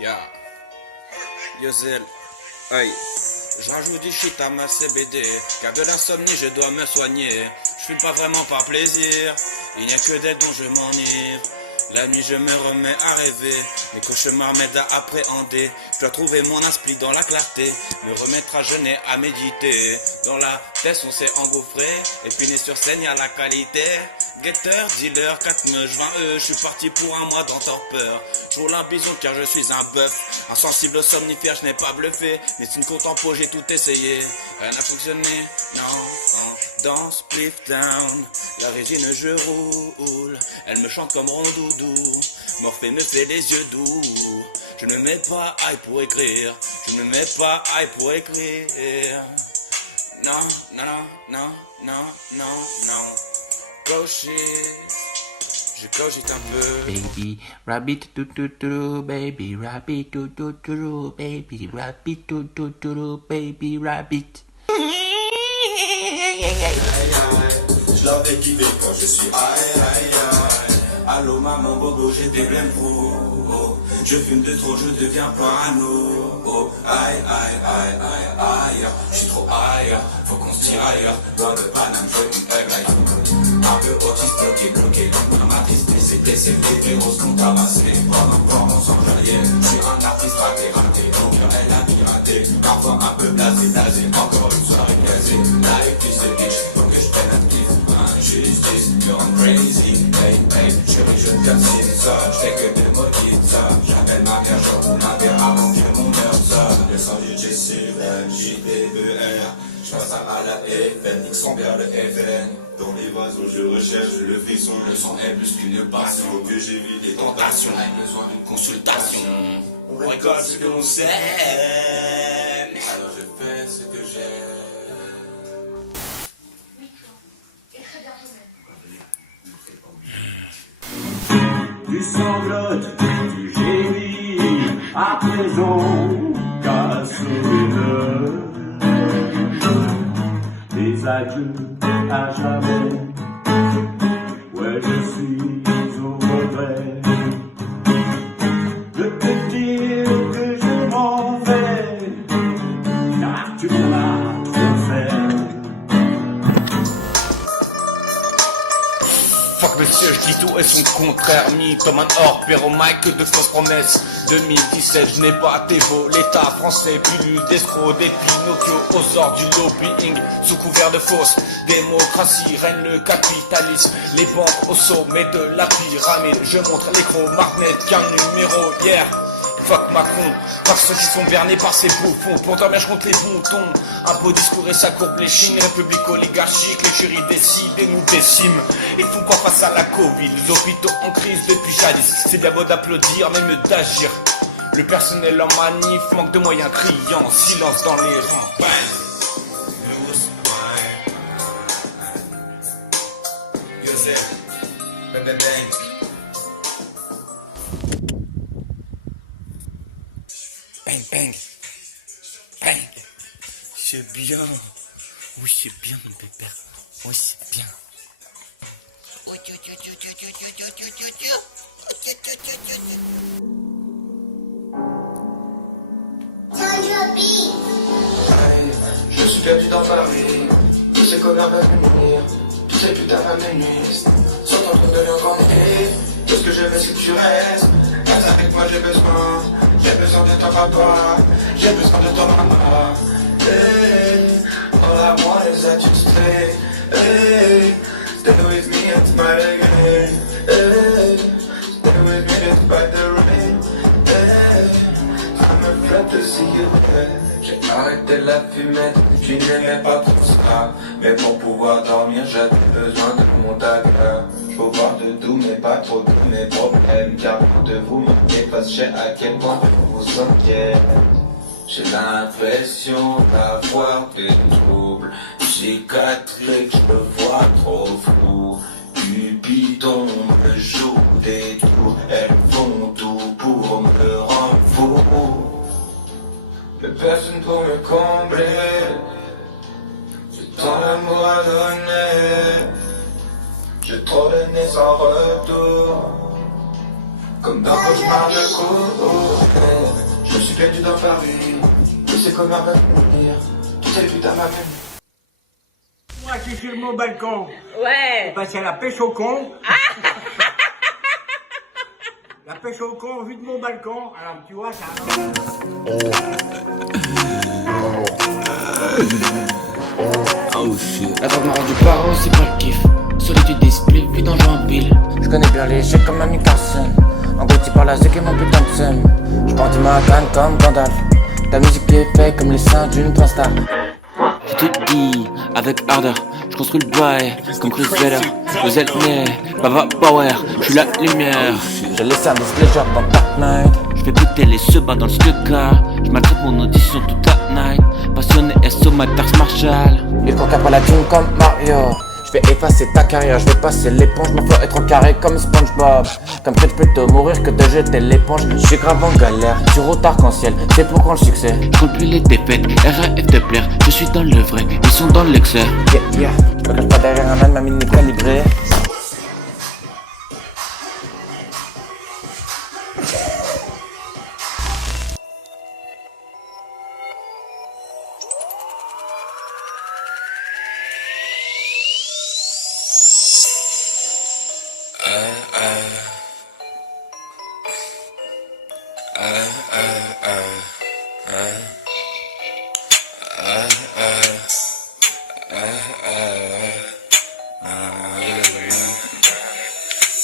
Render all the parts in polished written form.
Ya, Yozel, aïe, je rajoute du shit à ma CBD, car de l'insomnie je dois me soigner. Je fume pas vraiment par plaisir, il n'y a que d'elle dont je m'enivre. La nuit je me remets à rêver, mes cauchemars m'aident à appréhender. Je dois trouver mon esprit dans la clarté, me remettre à jeûner, à méditer. Dans la tête on s'est engouffré, et puis né sur scène y'a la qualité. Guetteur, dealer, 4 meufs, 20 je suis parti pour un mois dans torpeur. Je roule un bison car je suis un bœuf, insensible au somnifère, je n'ai pas bluffé. Médecine contempo, j'ai tout essayé, rien n'a fonctionné, non. Dans Spliff Down, la résine je roule, elle me chante comme rondoudou. Morphée me fait les yeux doux, je ne me mets pas high pour écrire, je ne me mets pas high pour écrire. Non, non, non, non, non, non. Go shit, je cogite un peu. Baby rabbit do do do, baby rabbit do do do, baby rabbit do do do, baby rabbit. Je l'avais kiffé quand je suis aïe. Allô maman bobo, j'ai des blèmes pro. Je fume de trop, je deviens parano. Oh, aïe. Je suis trop aïe, faut qu'on se tire ailleurs. Dans le Paname, je me pègue un peu autiste, bloqué dans ma tristesse. C'est des virus qu'on t'a massé. Pendant mon sang jaillit. Je suis un artiste raté, donc elle a piraté. Parfois un peu blasé. Encore une soirée casée. Life is a bitch, faut que je prenne un kiff. Injustice, you're crazy. Hey, chérie, je te signe ça. J'fais que des maudites ça. J'appelle ma mère, je roule ma bière à remplir mon heure ça. Le sang du JCVJDER. J'passe à la FN, nique son bien le FN. Dans les oiseaux, je recherche le frisson. Le sang est plus qu'une passion. Faut que j'évite les tentations. J'ai besoin d'une consultation. On récolte ce que l'on sème. Alors je fais ce que j'aime. Tu sanglotes, tu gémis, à présent, casse les adieux à jamais. Ouais, je suis au regret de te dire que je m'en vais, car tu m'en as trop fait. Fuck monsieur, je dis tout et son contraire. Mythomane hors pair au mic que de fausses promesses. 2017, je n'ai pas été beau. L'état français, pilule d'escrocs, des Pinocchio aux ordres du lobbying. Sous couvert de fausse démocratie, règne le capitalisme. Les banques au sommet de la pyramide. Je montre l'écro-magnet qu'un numéro hier. Fuck Macron, parce ceux qui sont bernés par ces bouffons. Pour dormir je compte les boutons. Un beau discours et ça courbe les chines. République oligarchique, les jurys décident et nous déciment. Ils font quoi face à la Covid? Les hôpitaux en crise depuis jadis. C'est bien beau d'applaudir, mais mieux d'agir. Le personnel en manif manque de moyens criants. Silence dans les rangs. Bang. Bang, bang, bang. C'est bien. Oui, c'est bien, mon pépère. Oui, c'est bien. Je suis perdu dans Paris. Tous ces connards veulent venir. Tous ces putains féministes sont en train de l'organiser. Tout ce que je veux, c'est que tu restes. Reste avec moi, j'ai besoin de ton papa. J'ai besoin de ton maman. Hey, all I want is that you stay. Hey, stay with me and smile again. Hey, stay with me despite the rain. Hey, I'm afraid to see you again. J'ai arrêté la fumette, tu n'aimais pas tout ça. Mais pour pouvoir dormir, j'avais besoin de mon dagger. J'vaux voir de doux, mais pas trop de mes problèmes. Car pour de vous manquer, parce que je sais à quel point vous inquiète. J'ai l'impression d'avoir des troubles psychiatriques, je vois trop flou. Cupidon me joue des tours, elles font tout pour me rendre fou. Mais personne pour me combler. J'ai tant d'amour à donner. J'ai trop donné sans retour. comme dans cauchemar de cour. Je suis perdu dans Paris, je sais comment venir, toutes ces putains m'amènent. Moi, je suis sur mon balcon. Ouais. Parce qu'il y a la pêche au con. La pêche au con, vue de mon balcon. Alors, tu vois, ça... Oh shit. La drogue m'a rendu paro, c'est pas le kiff. Solitude d'esprit, vidange en pile. Je connais bien les jets comme Amy Carson. En gros, tu parles à ceux qui m'ont putain de seum. J'porte ma canne comme Gandalf. Ta musique est faite comme les seins d'une porn star. J'ai tout dit, avec ardeur. J'construis le bail, comme Chris Vedder. Vous êtes nés, Bava Power, j'suis la lumière. J'ai laissé un displeasure dans Dark Knight. J'fais péter les sebas dans le skeka. J'maltraite mon audition toute la night. Passionné SO, ma Dark Marshall. Il court après la thune comme Mario. Je vais effacer ta carrière, je vais passer l'éponge, mon flow est trop carré comme SpongeBob. Comme Fred, plutôt mourir que de jeter l'éponge. Je suis grave en galère, sur route arc-en-ciel, c'est pour quand le succès. Je compte plus les défaites, RAF de plaire, je suis dans le vrai, ils sont dans l'excès. Yeah, je me cache pas derrière un man, ma mine est calibrée.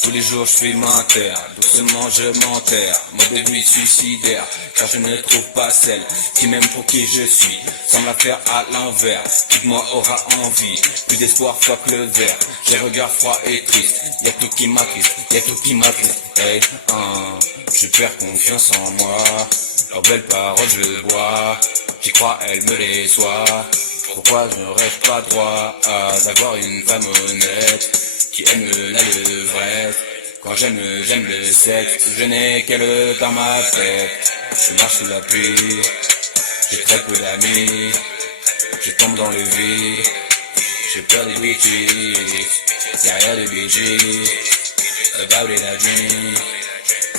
Tous les jours je suis menteur, doucement je m'enterre, mode de nuit suicidaire, car je ne trouve pas celle qui m'aime pour qui je suis, sans me la faire à l'envers, qui de moi aura envie, plus d'espoir fuck le verre, j'ai regard froid et triste, y'a tout qui m'attriste, y'a tout qui m'attriste, hey, je perds confiance en moi, leurs belles paroles je bois, j'y crois elles me déçoivent, pourquoi je ne rêve pas droit d'avoir une femme honnête, qui aime la levrette. Quand j'aime le sexe, je n'ai qu'elle dans ma tête. Je marche sous la pluie, j'ai très peu d'amis, je tombe dans le vide, j'ai peur des bitches, y'a rien de bitches, about it a dream,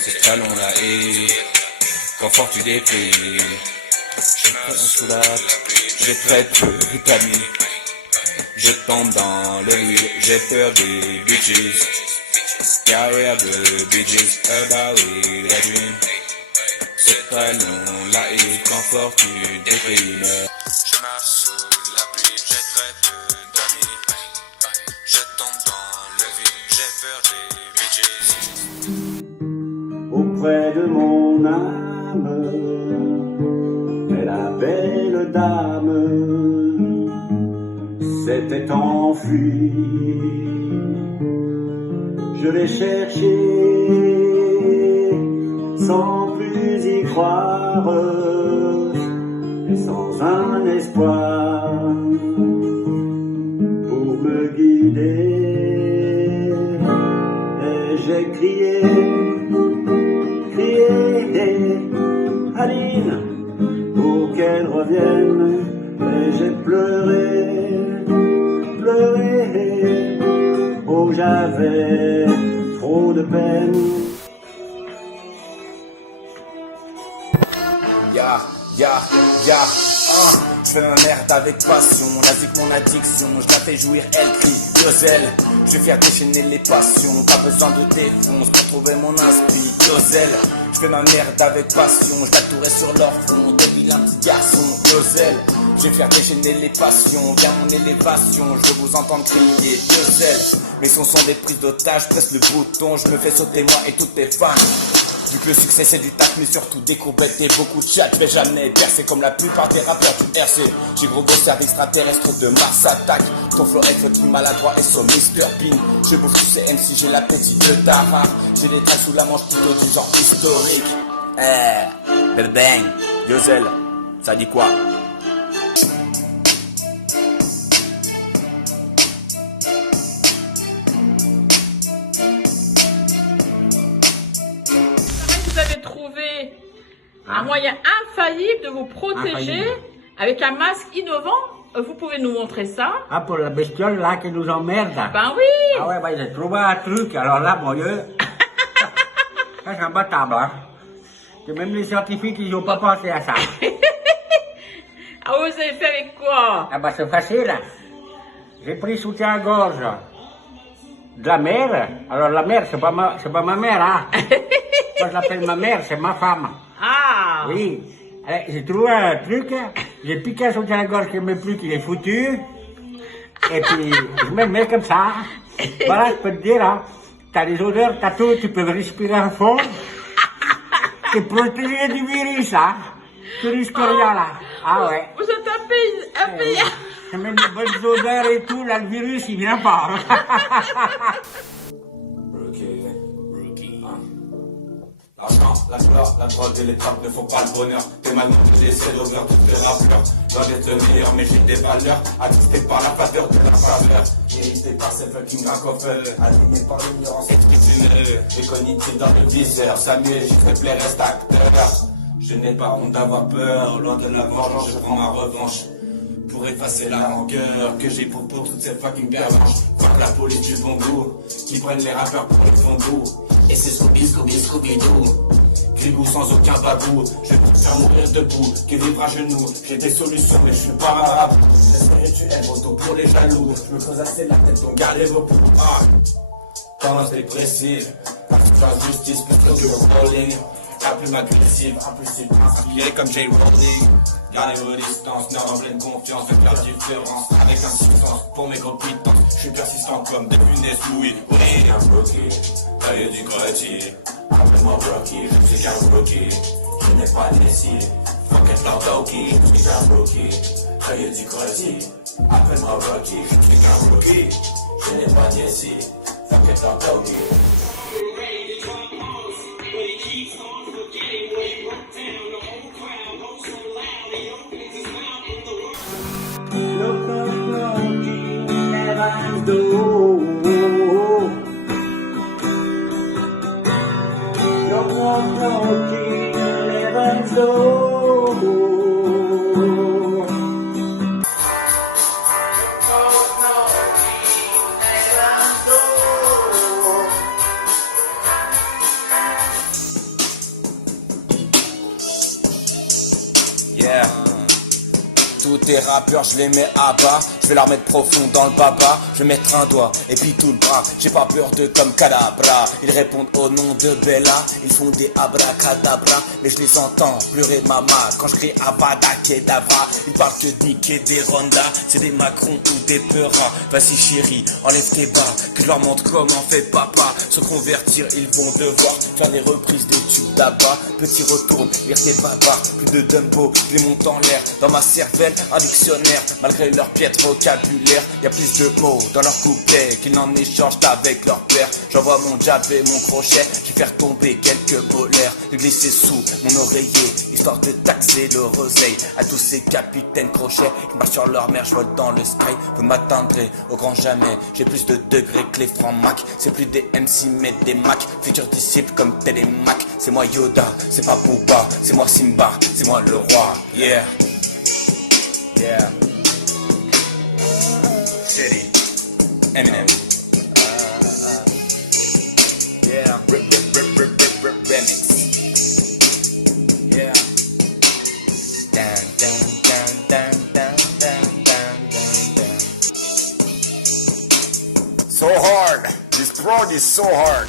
c'est très long la haie, quand fort tu déplies, je passe sous la pluie, j'ai très peu d'amis. Je tombe dans le vide, j'ai peur des bitches. Carrière de bitches, about it, la dream. C'est très long, la haie, quand fort tu déprimes. Je marche sous la pluie, j'ai très peu d'amis. Je tombe dans le vide, j'ai peur des bitches. Auprès de mon âme, mais la belle dame s'était enfuie. Je l'ai cherché sans plus y croire et sans un espoir pour me guider. Et j'ai crié, Aline, pour qu'elle revienne. Et j'ai pleuré, oh j'avais trop de peine. Je fais ma merde avec passion, nazique mon addiction, je la fais jouir, elle crie, Yozel. Je suis fier déchaîner les passions, pas besoin de défonce pour trouver mon inspi, Yozel. Je fais ma merde avec passion, je la tourais sur leur front, des vilains petits garçons, Yozel. Je vais faire déchaîner les passions, viens mon élévation, je veux vous entendre crier, Yozel. Mes sons sont des prises d'otages, presse le bouton, je me fais sauter moi et toutes tes fans. Vu que le succès c'est du tac mais surtout des courbettes et beaucoup de chat, je vais jamais percer comme la plupart des rappeurs du RC. J'ai gros bossé avec extraterrestres de Mars attaque. Ton flow est feutre maladroit et son Mr. Bean. Je bouffe tous ces MC, j'ai l'appétit de Tara. J'ai des traces sous la manche plutôt du genre historique. Belle bang, Yozel, ça dit quoi? Vous avez trouvé un moyen infaillible de vous protéger avec un masque innovant. Vous pouvez nous montrer ça? Ah, pour la bestiole là qui nous emmerde. Ben oui. Ah ouais, bah j'ai trouvé un truc. Alors là, mon Dieu. Ça, c'est imbattable, hein. Que même les scientifiques, ils n'ont pas pensé à ça. Ah, vous avez fait avec quoi? Ah bah c'est facile. J'ai pris soutien-gorge de la mère. Alors la mère, c'est pas ma mère, hein. Moi je l'appelle ma mère, c'est ma femme. Ah! Oui. J'ai trouvé un truc, j'ai piqué un soutien-gorge qui ne met plus, qu'il est foutu. Et puis je me le mets comme ça. Voilà, je peux te dire, hein. T'as les odeurs, t'as tout, tu peux respirer à fond. C'est protégé du virus, hein. Tu risques rien là. Ah ouais. Vous êtes un pays. Je mets des bonnes odeurs et tout, là, le virus, il vient pas. Rookie. L'argent, la gloire, la drogue et les trappes ne font pas le bonheur. T'es mal monté, c'est l'honneur, tous les rappeurs doivent être meilleurs, mais j'ai des valeurs, attristés par la faveur de la faveur. Irrité par ces fucking raccoffeurs, aligné par l'ignorance extrémée. Et cognitif dans le viseur, Samuel, s'il te plaît, reste acteur. Je n'ai pas honte d'avoir peur, loin de la vengeance, je prends ma revanche. Pour effacer la rancœur que j'ai pour toutes ces fucking pervenches. Fuck la police du bon goût, qui prennent les rappeurs pour le fond goût. Et c'est Scooby-Doo, gribou sans aucun babou. Je vais te faire mourir debout, que vivre à genoux. J'ai des solutions mais je suis pas marabout. C'est spirituel, moto pour les jaloux. Je me creuse assez la tête, donc gardez vos poux. Tendance dépressive, la justice plutôt que le rolling. La plume agressive, impulsive, inspiré comme Jay Rowling. Gardez vos distances, nord en pleine confiance, de faire différence avec insistance pour mes compétences. Je suis persistant comme des punaises Louis. Oui, un bloqué, taillé du gretier. Appelle-moi bloqué, je suis qu'un bloqué. Je n'ai pas décidé, fuck it, l'entoki. Je suis un bloqué, taillé du gretier. Appelle-moi bloqué, je suis qu'un bloqué. Je n'ai pas décidé, fuck it, l'entoki. Yeah. Tous tes rappeurs, je les mets à bas. Je vais leur mettre profond dans le baba. Je vais mettre un doigt et puis tout le bras. J'ai pas peur d'eux comme Cadabra. Ils répondent au nom de Bella. Ils font des abracadabra. Mais je les entends pleurer mama quand je crie Avada Kedavra. Ils parlent que de niquer des Ronda. C'est des Macron ou des Peura. Vas-y chérie, enlève tes bas. Que je leur montre comment fait papa. Se convertir, ils vont devoir faire des reprises des tubes d'Abba. Petit retourne, lire tes papas. Plus de Dumbo, je les monte en l'air. Dans ma cervelle, un dictionnaire. Malgré leur piètre vocabulaire, y a plus de mots dans leur couplet qu'ils n'en échangent avec leur père. J'envoie mon jab et mon crochet, je vais faire tomber quelques polaires. Je glisser sous mon oreiller, histoire de taxer le roseille. À tous ces capitaines crochets, je marche sur leur mer, je vole dans le sky. Vous m'atteindrez au grand jamais, j'ai plus de degrés que les francs Mac. C'est plus des MC mais des Mac, futurs disciples comme Télémac. C'est moi Yoda, c'est pas Booba, c'est moi Simba, c'est moi le roi, yeah. Yeah. City. Eminem. Yeah. Remix. Yeah. Down, down, down, down, down, down, down, down, down. So hard. This prod is so hard.